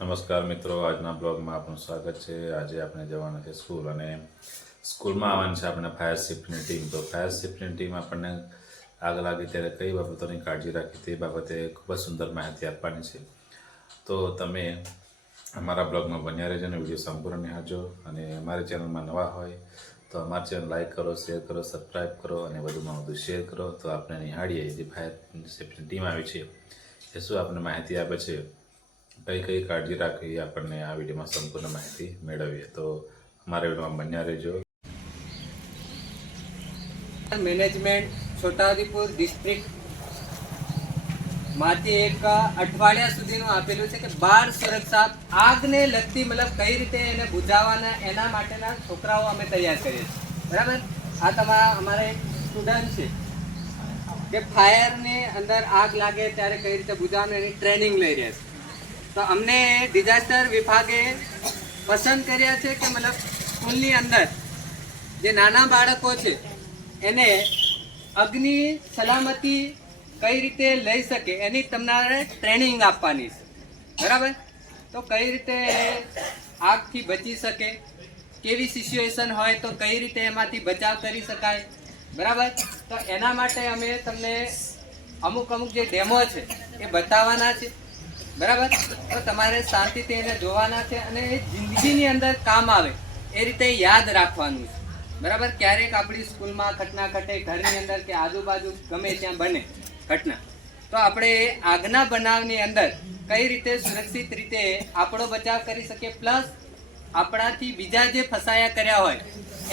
નમસ્કાર મિત્રો, આજના બ્લોગમાં આપનું સ્વાગત છે. આજે આપણે જવાના છે સ્કૂલ અને સ્કૂલમાં આવવાની છે આપણે ફાયર સેફ્ટીની ટીમ. તો ફાયર સેફ્ટીની ટીમ આપણને આગ લાગી ત્યારે કઈ બાબતોની કાળજી રાખી તે બાબતે ખૂબ જ સુંદર માહિતી આપવાની છે. તો તમે અમારા બ્લોગમાં બન્યા રહેજો અને વીડિયો સંપૂર્ણ નિહાળજો. અને અમારી ચેનલમાં નવા હોય તો અમારી ચેનલ લાઇક કરો, શેર કરો સબસ્ક્રાઈબ કરો અને વધુમાં વધુ શેર કરો તો આપણે નિહાળીએ. જે ફાયર સેફ્ટીની ટીમ આવી છે, એ શું આપણને માહિતી આપે છે? કઈ કઈ કાળજી રાખવી આપણને આ વિડીયોમાં સંપૂર્ણ માહિતી મેળવીએ. તો અમારા વિડીયોમાં બન્યા રહેજો. મેનેજમેન્ટ, છોટાઉદેપુર ડિસ્ટ્રિક્ટમાંથી એક અઠવાડિયા સુધીનું આપેલું છે કે બાળ સુરક્ષા આગને લગતી મતલબ કઈ રીતે એને બુજાવવાના એના માટેના છોકરાઓ અમે તૈયાર કરીએ છીએ. બરાબર? આ તમારા, અમારા સ્ટુડન્ટ છે કે ફાયરની અંદર આગ લાગે ત્યારે કઈ રીતે બુજાવવાનું એની ટ્રેનિંગ લઈ રહ્યા છે. તો અમને ડિઝાસ્ટર વિભાગે પસંદ કર્યા છે કે મતલબ સ્કૂલની અંદર જે નાના બાળકો છે, એને અગ્નિ સલામતી કઈ રીતે લઈ શકે એની તમારે ટ્રેનિંગ આપવાની છે. બરાબર? તો કઈ રીતે આગથી બચી શકે, કેવી સિચ્યુએશન હોય તો કઈ રીતે એમાંથી બચાવ કરી શકાય, બરાબર? તો એના માટે અમે તમને અમુક અમુક જે ડેમો છે એ બતાવવાના છે. બરાબર? તો તમારે શાંતિથી એને જોવાના છે અને એ જિંદગીની અંદર કામ આવે. એ રીતે યાદ રાખવાનું છે. બરાબર? ક્યારેક આપણી સ્કૂલમાં ઘટના ઘટે, ઘરની અંદર કે આજુબાજુ ગમે ત્યાં બને ઘટના. તો આપણે આગના બનાવની અંદર કઈ રીતે સુરક્ષિત રીતે આપણો બચાવ કરી શકીએ? પ્લસ આપણાથી બીજા જે ફસાયા કર્યા હોય,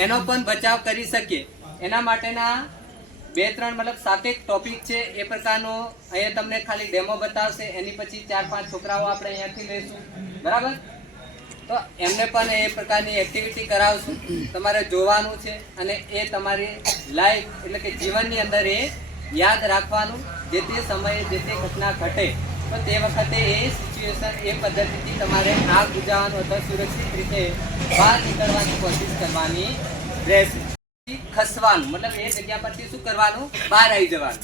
એનો પણ બચાવ કરી શકીએ. એના માટેના બે ત્રણ મતલબ સાતેક ટોપિક છે. એ પ્રકારનો અહીંયા તમને ખાલી ડેમો બતાવશે. એની પછી ચાર પાંચ છોકરાઓ આપણે અહીંયાથી લઈશું. બરાબર? તો એમને પણ એ પ્રકારની એક્ટિવિટી કરાવશું. તમારે જોવાનું છે અને એ તમારી લાઈફ એટલે કે જીવનની અંદર એ યાદ રાખવાનું. જે તે સમયે જે તે ઘટના ઘટે, તો તે વખતે એ સિચ્યુએશન એ પદ્ધતિથી તમારે આગ બુજાવવાનું અથવા સુરક્ષિત રીતે બહાર નીકળવાની કોશિશ કરવાની રહેશે. ખસવાનું. મતલબ એ જગ્યા પરથી શું કરવાનું? બહાર આવી જવાનું.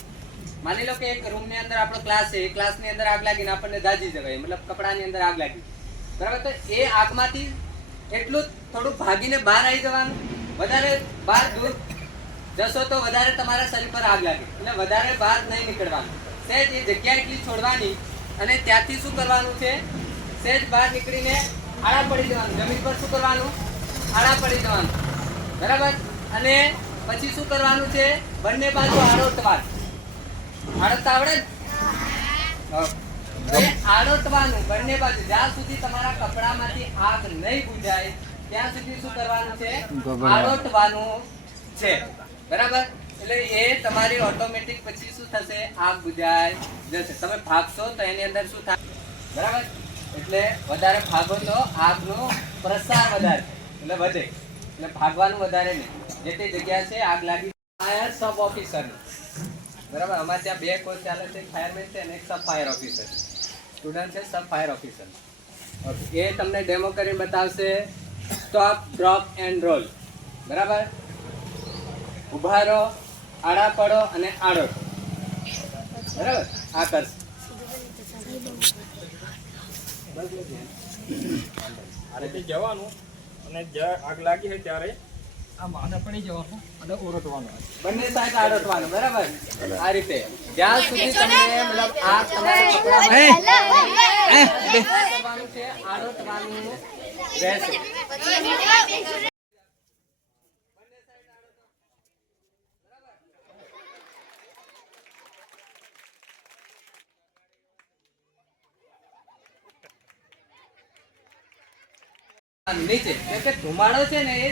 માની લો કે એક રૂમની અંદર આપણો ક્લાસ છે, એ ક્લાસની અંદર આગ લાગીને આપણને દાજી જવાય. મતલબ કપડાની અંદર આગ લાગી. બરાબર? તો એ આગમાંથી એટલું થોડું ભાગીને બહાર આવી જવાનું. વધારે બહાર દૂર જશો તો વધારે તમારા શરીર પર આગ લાગે એટલે વધારે બહાર નહીં નીકળવાનું. સહેજ એ જગ્યા એટલી છોડવાની અને ત્યાંથી શું કરવાનું છે? સહેજ બહાર નીકળીને આડા પડી જવાનું. જમીન પર શું કરવાનું? આડા પડી જવાનું. બરાબર? અને પછી શું કરવાનું છે? બંને બાજુ આડોટવાનું આડોટતા આવડે ને? હા. હવે આડોટવાનું બંને બાજુ જ્યાં સુધી તમારા કપડામાંથી આગ નહીં બુજાય ત્યાં સુધી શું કરવાનું છે? આરોતવાનું છે. બરાબર? એટલે એ તમારી ઓટોમેટિક પછી શું થશે? આગ બુજાય જશે. તમે ભાગશો તો એની અંદર શું થાય? બરાબર? એટલે વધારે ભાગો તો આગનો પ્રસાર વધારે એટલે વધે. એટલે ભાગવાનું વધારે નહીં. જે તે જગ્યા છે, આગ લાગી ફાયર સબ ઓફિસર બરાબર? અમારે ત્યાં બે કોર્સ ચાલે છે ફાયરમેન છે અને એક સબ ફાયર ઓફિસર સ્ટુડન્ટ છે સબ ફાયર ઓફિસર એ તમને ડેમો કરીને બતાવશે. સ્ટોપ ડ્રોપ એન્ડ રોલ બરાબર? ઊભા રહો, આડા પડો અને આડો બરાબર? આ કરશે. જવાનું. અને જ્યારે આગ લાગી હોય ત્યારે આ પડી જવાનું. અને ઓરટવાનું બંને સાઈડ આડોટવાનું બરાબર? આ રીતે. જ્યાં સુધી તમને મતલબ આ તમારા કપડામાં આડોટવાનું રહેશે. નીચે. કે ધુમાડો છે ને એ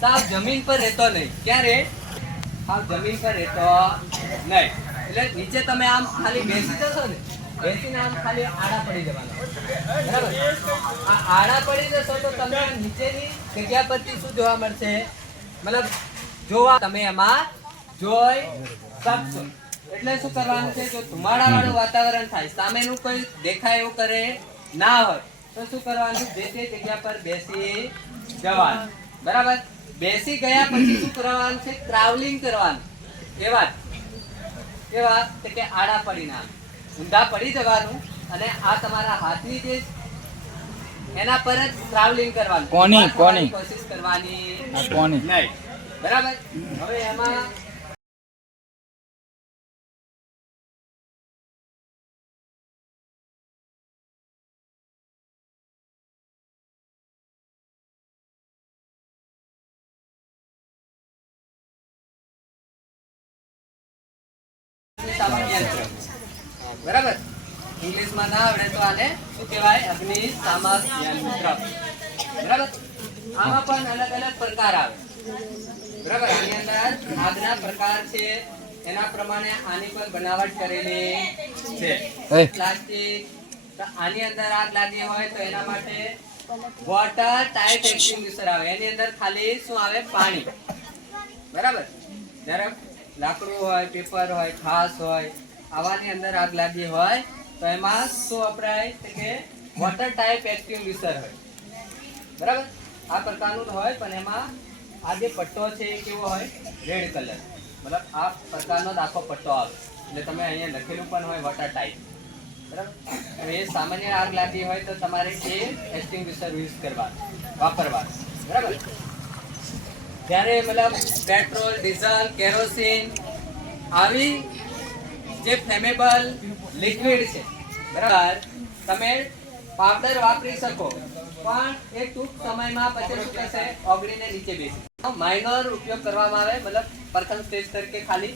સાફ જમીન પર રહેતો નહીં. ક્યારે? સાફ જમીન પર રહેતો નહીં. એટલે નીચે તમે આમ ખાલી બેસી જશો ને, બેસીને આમ ખાલી આડા પડી જવાના. બરાબર? આ આડા પડી જશો તો તમને નીચેની જગ્યા પરથી શું જોવા મળશે? મતલબ જોવા તમે એમાં જોઈ શકશો. એટલે શું કરવાનું છે? જો ધુમાડા વાળું વાતાવરણ થાય, સામેનું કોઈ દેખાય એવું કરે ના હોય તો શું કરવાનું? જે તે જગ્યા પર બેસી જવાનું. બરાબર? બેસી ગયા પછી શું કરવાનું છે? ટ્રાવેલિંગ કરવાનું. એ વાત. એ વાત કે આડા પડી ના. ઊંધા પડી જવાનું અને આ તમારા હાથની જે એના પર જ ટ્રાવેલિંગ કરવાનું. કોની? કોની? કોશિશ કરવાની. કોની? નહીં. બરાબર? હવે એમાં બરાબર? ઇંગ્લિશમાં ના આવડે તો આને શું કહેવાય? અગ્નિ સામાસ બરાબર? આમાં પણ અલગ અલગ પ્રકાર આવે. બરાબર? આની અંદર આગના પ્રકાર છે. એના પ્રમાણે આની પણ બનાવટ કરેલી છે. પ્લાસ્ટિક. આની અંદર આગ લાગી હોય તો એના માટે વોટર ટાઈટ એક્સટિંગ્યુશર આવે. એની અંદર ખાલી શું આવે? પાણી. બરાબર? જ્યારે લાકડું હોય પેપર હોય ખાસ હોય, આવાની અંદર આગ લાગી હોય, તો એમાં શું વપરાય તો કે વોટર ટાઈપ એક્સટિંગ્યુશર હોય. બરાબર? આ પ્રકારનું હોય, પણ એમાં આ જે પટ્ટો છે એ કેવો હોય? રેડ કલર મતલબ આ પ્રકારનો જ આખો પટ્ટો આવે. એટલે તમે અહીંયા લખેલું પણ હોય વોટર ટાઈપ બરાબર? એ સામાન્ય આગ લાગી હોય તો તમારે એ એક્સટિંગ્યુશર યુઝ કરવા, વાપરવાનું. બરાબર? ત્યારે મતલબ પેટ્રોલ, ડીઝલ, કેરોસીન આવી જે ફ્લેમેબલ લિક્વિડ છે, બરાબર, તમે પાવડર વાપરી શકો, પણ એ ટૂંક સમયમાં પછી શું થશે ઓગળીને નીચે બેસી. માઇનર ઉપયોગ કરવામાં આવે, મતલબ પ્રથમ સ્ટેજ તરીકે ખાલી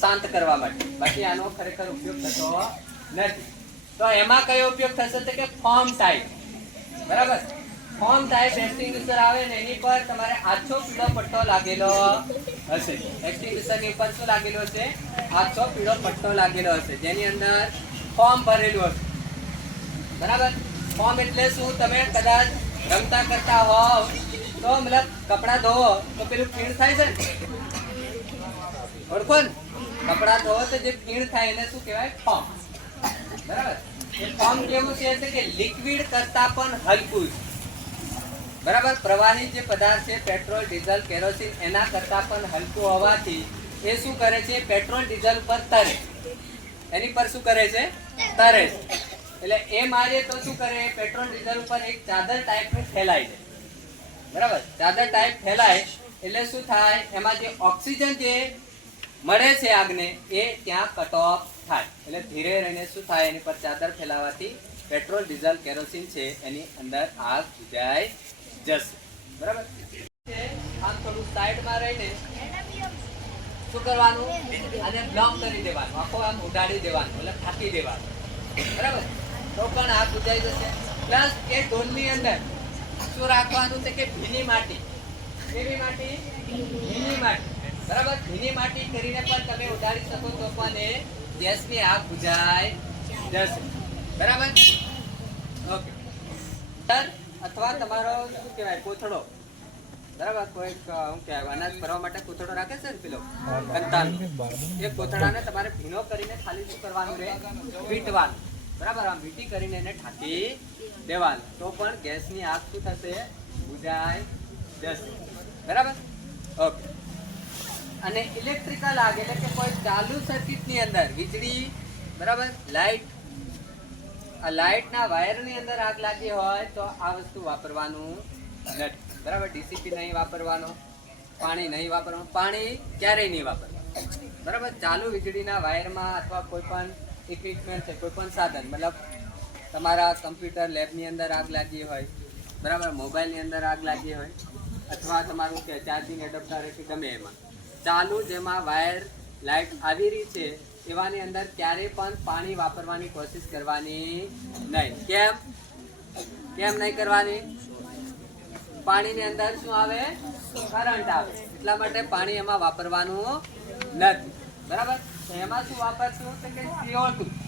શાંત કરવા માટે. બાકી આનો ખરેખર ઉપયોગ થતો નથી. તો એમાં કયો ઉપયોગ થશે તો કે ફોર્મ ટાઈપ બરાબર? ફોર્મ થાય એક્સટિંગ્યુશર આવે ને એની પર તમારે આછો પીળો પટ્ટો લાગેલો. હશે. એક્સટિંગ્યુશરની ઉપર શું લાગેલો હશે આછો પીળો પટ્ટો લાગેલો હશે. જેની અંદર ફોર્મ ભરેલું હશે. બરાબર? ફોર્મ એટલે શું? તમે કદાચ રમતા કરતા હોવ, તો મતલબ કપડાં ધોવો, તો પેલું ફીણ થાય છે ઓળખો ને? કપડાં ધોવો તો જે ફીણ થાય એને શું કહેવાય? ફોર્મ. બરાબર? ફોર્મ કેવું છે? કે લિક્વિડ કરતા પણ હલકું છે. બરાબર, પ્રવાહી જે પદાર્થ છે, પેટ્રોલ, ડીઝલ, કેરોસીન, એના કરતાં પણ હલકું હોવાથી એ શું કરે છે, પેટ્રોલ, ડીઝલ પર તરે. એની પર શું કરે છે? તરે એટલે એ મારે તો શું કરે, પેટ્રોલ, ડીઝલ ઉપર એક ચાદર ટાઈપનું ફેલાય છે. બરાબર? ચાદર ટાઈપ ફેલાય, એટલે શું થાય, એમાં જે ઓક્સિજન જે મળે છે આગને, એ ત્યાં કટ ઓફ થાય. એટલે ધીરે રહીને શું થાય, એની પર ચાદર ફેલાવાથી પેટ્રોલ, ડીઝલ, કેરોસીન છે, એની અંદર આગ બુઝાઈ જશે બરાબર? આમ થોડું સાઈડમાં રહીને શું કરવાનું? અને બ્લોક કરી દેવાનું. આખો આમ ઉડાડી દેવાનું, એટલે થાકી દેવાનું. બરાબર? તો પણ આગ બુઝાઈ જશે પ્લસ એ ડોલની અંદર શું રાખવાનું છે કે ભીની માટી? કેવી માટી? ભીની માટી. બરાબર? ભીની માટી કરીને પણ તમે ઉડાડી શકો તો પણ એ ગેસની આગ બુજાય જશે. બરાબર? ઓકે. તર અથવા તમારો, શું કહેવાય, કોથળો. બરાબર? કોઈ શું કહેવાય, અનાજ ભરવા માટે કોથળો રાખે છે ને પેલો? કંતાનો એ કોથળાને તમારે ભીનો કરીને ખાલી શું કરવાનું રહે વીટવાનું બરાબર? આમ વીટી કરીને એને ઢાંકી દેવાનું. તો પણ ગેસની આગ શું થશે? બુજાય જશે. બરાબર? ઓકે. અને ઇલેક્ટ્રિકલ આગ, એટલે કે કોઈ ચાલુ સર્કિટની અંદર, વીજળી, બરાબર? લાઈટ આ લાઇટના વાયરની અંદર આગ લાગી હોય તો આ વસ્તુ વાપરવાનું નથી. બરાબર? ડીસીપી નહીં વાપરવાનો, પાણી નહીં વાપરવાનું, પાણી ક્યારેય નહીં વાપરવાનું. બરાબર? ચાલુ વીજળીના વાયરમાં અથવા કોઈ પણ ઇક્વિપમેન્ટ છે, કોઈ પણ સાધન, મતલબ તમારા કમ્પ્યુટર લેબની અંદર આગ લાગી હોય, બરાબર? મોબાઈલની અંદર આગ લાગી હોય, અથવા તમારું કે ચાર્જિંગ એડપ્ટર કે ગમે એમાં. ચાલુ જેમાં વાયર લાઇટ આવી રહી છે એવાની અંદર ક્યારે પણ પાણી વાપરવાની કોશિશ કરવાની નહીં. કેમ? કેમ નહીં કરવાની? પાણીની અંદર શું આવે? કરંટ આવે. એટલા માટે પાણી એમાં વાપરવાનું નથી. બરાબર? એમાં શું વાપરશું? તો કે CO2.